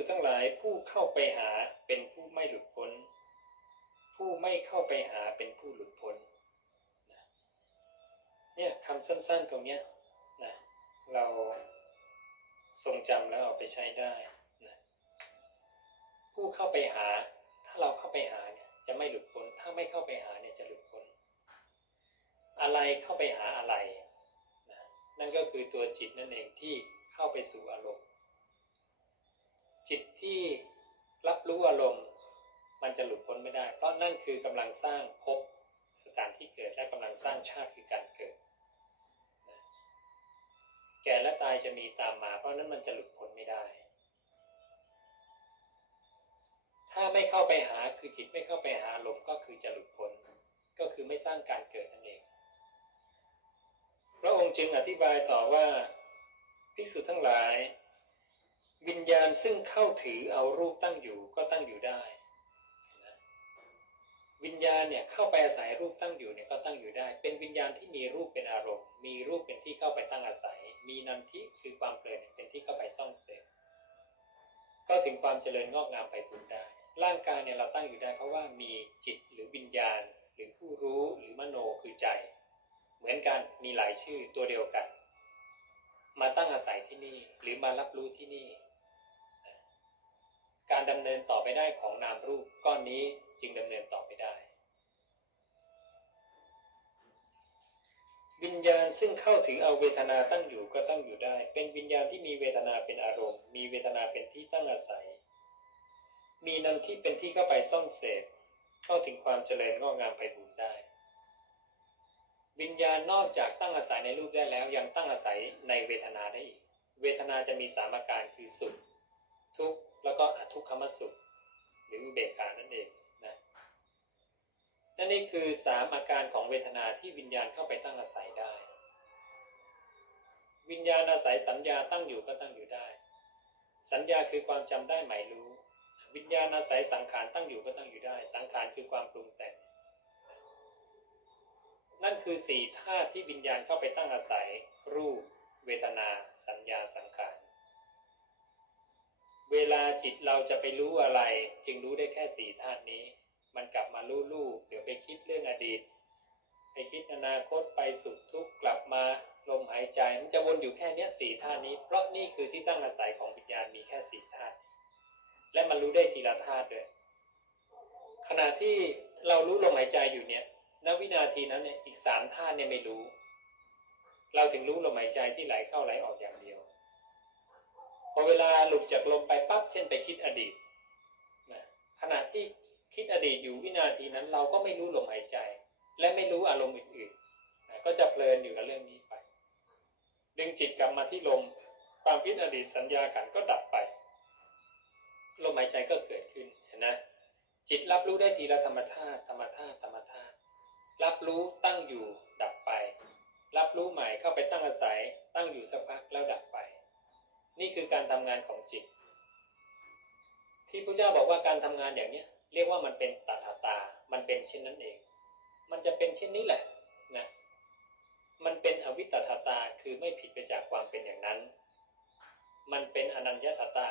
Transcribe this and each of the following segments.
ษุทั้งหลายผู้เข้าไปหาเป็นผู้ไม่หลุดพ้น ผู้ไม่เข้าไปหาเป็นผู้หลุดพ้นนะเนี่ยคำสั้น ๆตรงเนี้ยนะเราทรงจำแล้วเอาไปใช้ได้นะผู้เข้าไปหา ถ้าเราเข้าไปหาเนี่ยจะไม่หลุดพ้น ถ้าไม่เข้าไปหาเนี่ยจะหลุดพ้น อะไรเข้าไปหาอะไรนะนั่นก็คือตัวจิตนั่นเองที่เข้าไปสู่อารมณ์ จิตที่รับรู้อารมณ์ มันจะหลุดพ้นไม่ได้ เพราะนั่นคือกำลังสร้างภพสถานที่เกิดและกำลังสร้างชาติคือการเกิด แก่และตายจะมีตามมา เพราะนั้นมันจะหลุดพ้นไม่ได้ ถ้าไม่เข้าไปหาคือจิตไม่เข้าไปหาอารมก็คือจะหลุดพ้นก็คือไม่สร้างการเกิดนั่นเองพระองค์จึงอธิบายต่อว่าภิกษุทั้งหลาย วิญญาณซึ่งเข้าถือเอารูปตั้งอยู่ก็ตั้งอยู่ได้นะวิญญาณเนี่ยเข้าไปอาศัยรูปตั้งอยู่เนี่ยก็ตั้งอยู่ได้ เป็นวิญญาณที่มีรูปเป็นอารมณ์ มีรูปเป็นที่เข้าไปตั้งอาศัย มีนันทิคือความเพลินเป็นที่เข้าไปซ่องเสพก็ถึงความเจริญงอกงามไปบุญได้ ร่างกายเนี่ยเราตั้งอยู่ได้ เพราะว่ามีจิตหรือวิญญาณ หรือผู้รู้หรือมโนคือใจ เหมือนกันมีหลายชื่อตัวเดียวกัน มาตั้งอาศัยที่นี่หรือมารับรู้ที่นี่ การดำเนินต่อไปได้ของนามรูปก้อนนี้จึงดำเนินต่อไปได้ วิญญาณซึ่งเข้าถึงเอาเวทนาตั้งอยู่ก็ตั้งอยู่ได้ เป็นวิญญาณที่มีเวทนาเป็นอารมณ์ มีเวทนาเป็นที่ตั้งอาศัย มีนันที่เป็นที่เข้าไปซ่องเสพเข้าถึงความเจริญงอกงามไปบุญได้ วิญญาณนอกจากตั้งอาศัยในรูปได้แล้ว ยังตั้งอาศัยในเวทนาได้อีก เวทนาจะมีสามอาการคือสุข ทุกข์ แล้วก็อทุกขมสุขหรือเบกขานั่นเองนะนั่นนี่คือสามอาการของเวทนาที่วิญญาณเข้าไปตั้งอาศัยได้ วิญญาณอาศัยสัญญาตั้งอยู่ก็ตั้งอยู่ได้ สัญญาคือความจำได้หมายรู้ วิญญาณอาศัยสังขารตั้งอยู่ก็ตั้งอยู่ได้ สังขารคือความปรุงแต่ง นั่นคือสี่ธาตุที่วิญญาณเข้าไปตั้งอาศัย รูป เวทนา สัญญาสังขาร เวลาจิตเราจะไปรู้อะไร จึงรู้ได้แค่สี่ธาตุนี้ มันกลับมารู้รูปเดี๋ยวไปคิดเรื่องอดีต ไปคิดอนาคตไปสุขทุกข์กลับมาลมหายใจมันจะวนอยู่แค่เนี้ยสี่ธาตุนี้ เพราะนี่คือที่ตั้งอาศัยของวิญญาณมีแค่สี่ธาตุและมันรู้ได้ทีละธาตุด้วยขณะที่เรารู้ลมหายใจอยู่เนี่ยณวินาทีนั้นเนี่ยอีกสามธาตุเนี่ยไม่รู้ เราถึงรู้ลมหายใจที่ไหลเข้าไหลออกอย่างเดียว พอเวลาหลุดจากลมไปปั๊บเช่นไปคิดอดีตนะขณะที่คิดอดีตอยู่วินาทีนั้น เราก็ไม่รู้ลมหายใจ และไม่รู้อารมณ์อื่นๆนะก็จะเพลินอยู่กับเรื่องนี้ไป ดึงจิตกลับมาที่ลมความคิดอดีตสัญญาขันก็ดับไป ลมหายใจก็เกิดขึ้นเห็นนะจิตรับรู้ได้ทีละธรรมธาตุธรรมธาตุธรรมธาตุรับรู้ตั้งอยู่ดับไป รับรู้ใหม่เข้าไปตั้งอาศัย ตั้งอยู่สักพักแล้วดับไป นี่คือการทำงานของจิต ที่พระเจ้าบอกว่าการทำงานอย่างเนี้ย เรียกว่ามันเป็นตัทตา มันเป็นเช่นนั้นเอง มันจะเป็นเช่นนี้แหละนะมันเป็นอวิตถตตาคือไม่ผิดไปจากความเป็นอย่างนั้น มันเป็นอนัญญตตา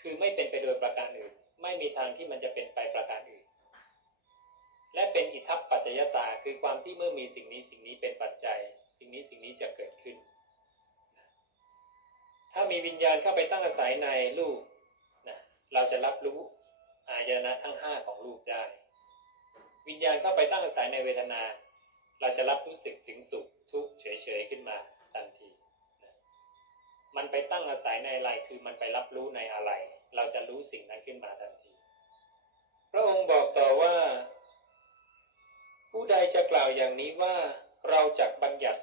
คือไม่เป็นไปโดยประการอื่น ไม่มีทางที่มันจะเป็นไปประการอื่น และเป็นอิทัปปัจจยตาคือความที่เมื่อมีสิ่งนี้สิ่งนี้เป็นปัจจัย สิ่งนี้สิ่งนี้จะเกิดขึ้น ถ้ามีวิญญาณเข้าไปตั้งอาศัยในรูปนะเราจะรับรู้อายนะทั้งห้าของรูปได้ วิญญาณเข้าไปตั้งอาศัยในเวทนา เราจะรับรู้สึกถึงสุขทุกข์เฉยๆขึ้นมาทันทีนะมันไปตั้งอาศัยในอะไรคือมันไปรับรู้ในอะไร เราจะรู้สิ่งนั้นขึ้นมาทันที พระองค์บอกต่อว่า ผู้ใดจะกล่าวอย่างนี้ว่าเราจะบัญญัติ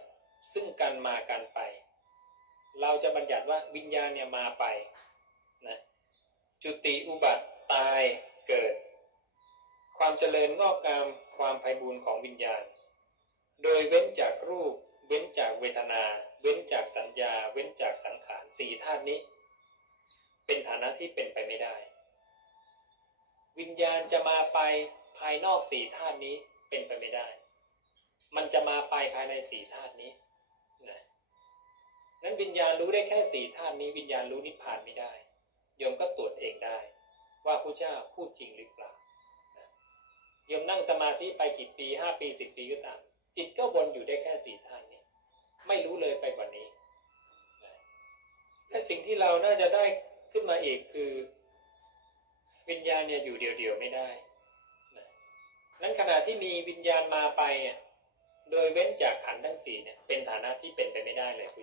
ซึ่งกันมากันไป เราจะบัญญัติว่าวิญญาณเนี่ยมาไปนะจุติอุบัติตายเกิด ความเจริญงอกงามความไพบูรณ์ของวิญญาณ โดยเว้นจากรูป เว้นจากเวทนา เว้นจากสัญญา เว้นจากสังขารสี่ธาตุนี้ เป็นฐานะที่เป็นไปไม่ได้ วิญญาณจะมาไปภายนอกสี่ธาตุนี้เป็นไปไม่ได้ มันจะมาไปภายในสี่ธาตุนี้ นั้นวิญญาณรู้ได้แค่สี่ธาตุนี้วิญญาณรู้นิพพานไม่ได้โยมก็ตรวจเองได้ ว่าพระเจ้าพูดจริงหรือเปล่าโยมนั่งสมาธิไปกี่ปีห้าปีสิบปีก็ตาม จิตก็วนอยู่ได้แค่สี่ท่านนี้ไม่รู้เลยไปกว่านี้ และสิ่งที่เราน่าจะได้ขึ้นมาอีกคือ วิญญาณเนี่ยอยู่เดียวๆไม่ได้นั้นขณะที่มีวิญญาณมาไปเนี่ยโดยเว้นจากขันทั้งสี่เนี่ยเป็นฐานะที่เป็นไปไม่ได้เลยพระเจ้าบอก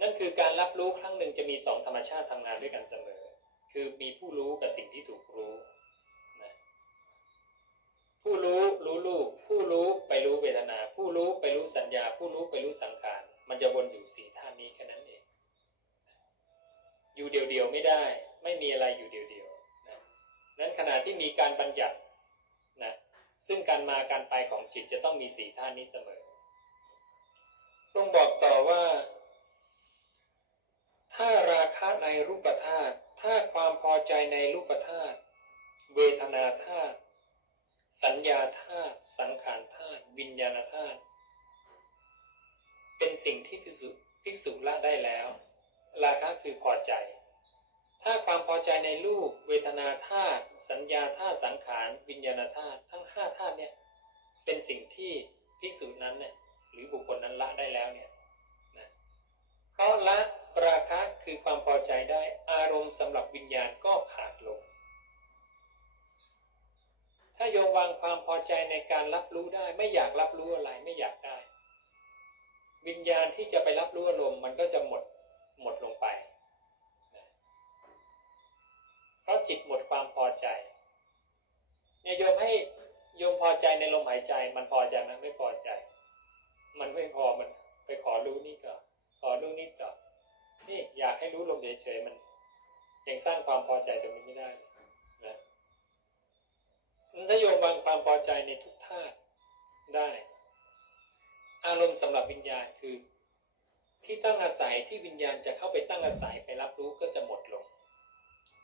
นั่นคือการรับรู้ครั้งหนึ่งจะมีสองธรรมชาติทำงานด้วยกันเสมอ คือมีผู้รู้กับสิ่งที่ถูกรู้นะผู้รู้รู้รูปผู้รู้ไปรู้เวทนา ผู้รู้ไปรู้สัญญา ผู้รู้ไปรู้สังขาร มันจะวนอยู่สี่ท่านนี้แค่นั้นเอง อยู่เดียวๆไม่ได้ ไม่มีอะไรอยู่เดียวๆนะนั้นขณะที่มีการบัญญัตินะซึ่งการมาการไปของจิตจะต้องมีสี่ท่านนี้เสมอพระองค์บอกต่อว่า ถ้าราคะในรูปธาตุ ถ้าความพอใจในรูปธาตุ เวทนาธาตุ สัญญาธาตุ สังขารธาตุ วิญญาณธาตุ เป็นสิ่งที่ภิกษุภิกษุละได้แล้ว ราคะคือพอใจ ถ้าความพอใจในรูป เวทนาธาตุ สัญญาธาตุ สังขาร วิญญาณธาตุ ทั้งห้าธาตุเนี่ย เป็นสิ่งที่ภิกษุนั้นเนี่ยหรือบุคคลนั้นละได้แล้วเนี่ยเพราะละ ราคะคือความพอใจได้ อารมณ์สำหรับวิญญาณก็ขาดลง ถ้าโยมวางความพอใจในการรับรู้ได้ ไม่อยากรับรู้อะไรไม่อยากได้ วิญญาณที่จะไปรับรู้อารมณ์มันก็จะหมดหมดลงไปเพราะจิตหมดความพอใจเนี่ยโยมให้โยมพอใจในลมหายใจ มันพอใจไหมไม่พอใจ มันไม่พอมันไปขอรู้นี่ก่อนขอรู้นิดก่อน นี่อยากให้รู้ลมเฉยๆมันยังสร้างความพอใจตรงนี้ไม่ได้นะถ้าโยมวางความพอใจในทุกท่าตุได้ อารมณ์สำหรับวิญญาณคือ ที่ตั้งอาศัยที่วิญญาณจะเข้าไปตั้งอาศัยไปรับรู้ก็จะหมดลง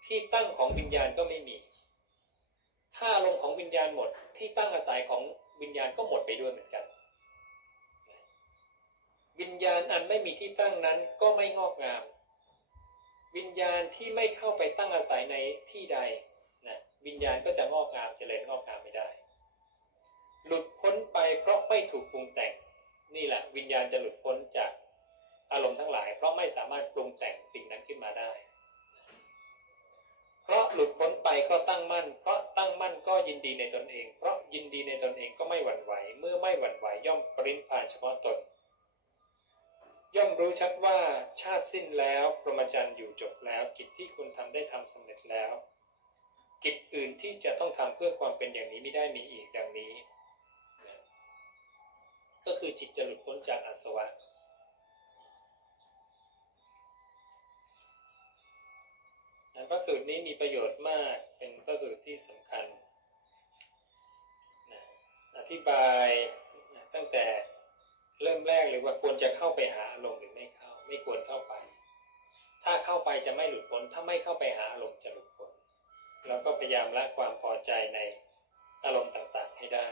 ที่ตั้งของวิญญาณก็ไม่มี ถ้าอารมณ์ของวิญญาณหมด ที่ตั้งอาศัยของวิญญาณก็หมดไปด้วยเหมือนกัน วิญญาณอันไม่มีที่ตั้งนั้นก็ไม่งอกงาม วิญญาณที่ไม่เข้าไปตั้งอาศัยในที่ใดนะวิญญาณก็จะงอกงามเจริญงอกงามไม่ได้ หลุดพ้นไปเพราะไม่ถูกปรุงแต่ง นี่แหละวิญญาณจะหลุดพ้นจากอารมณ์ทั้งหลาย เพราะไม่สามารถปรุงแต่งสิ่งนั้นขึ้นมาได้ เพราะหลุดพ้นไปก็ตั้งมั่น เพราะตั้งมั่นก็ยินดีในตนเอง เพราะยินดีในตนเองก็ไม่หวั่นไหว เมื่อไม่หวั่นไหวย่อมปรินิพพานเฉพาะตน ย่อมรู้ชัดว่าชาติสิ้นแล้วพรหมจรรย์อยู่จบแล้ว กิจที่คุณทำได้ทำสำเร็จแล้ว กิจอื่นที่จะต้องทำเพื่อความเป็นอย่างนี้ไม่ได้มีอีกดังนี้ ก็คือจิตจะหลุดพ้นจากอาสวะนพระสูตรนี้มีประโยชน์มากเป็นพระสูตรที่สำคัญ อธิบายตั้งแต่ เริ่มแรกเลยว่าควรจะเข้าไปหาอารมณ์หรือไม่เข้า ไม่ควรเข้าไป ถ้าเข้าไปจะไม่หลุดพ้น ถ้าไม่เข้าไปหาอารมณ์จะหลุดพ้น แล้วก็พยายามละความพอใจในอารมณ์ต่างๆให้ได้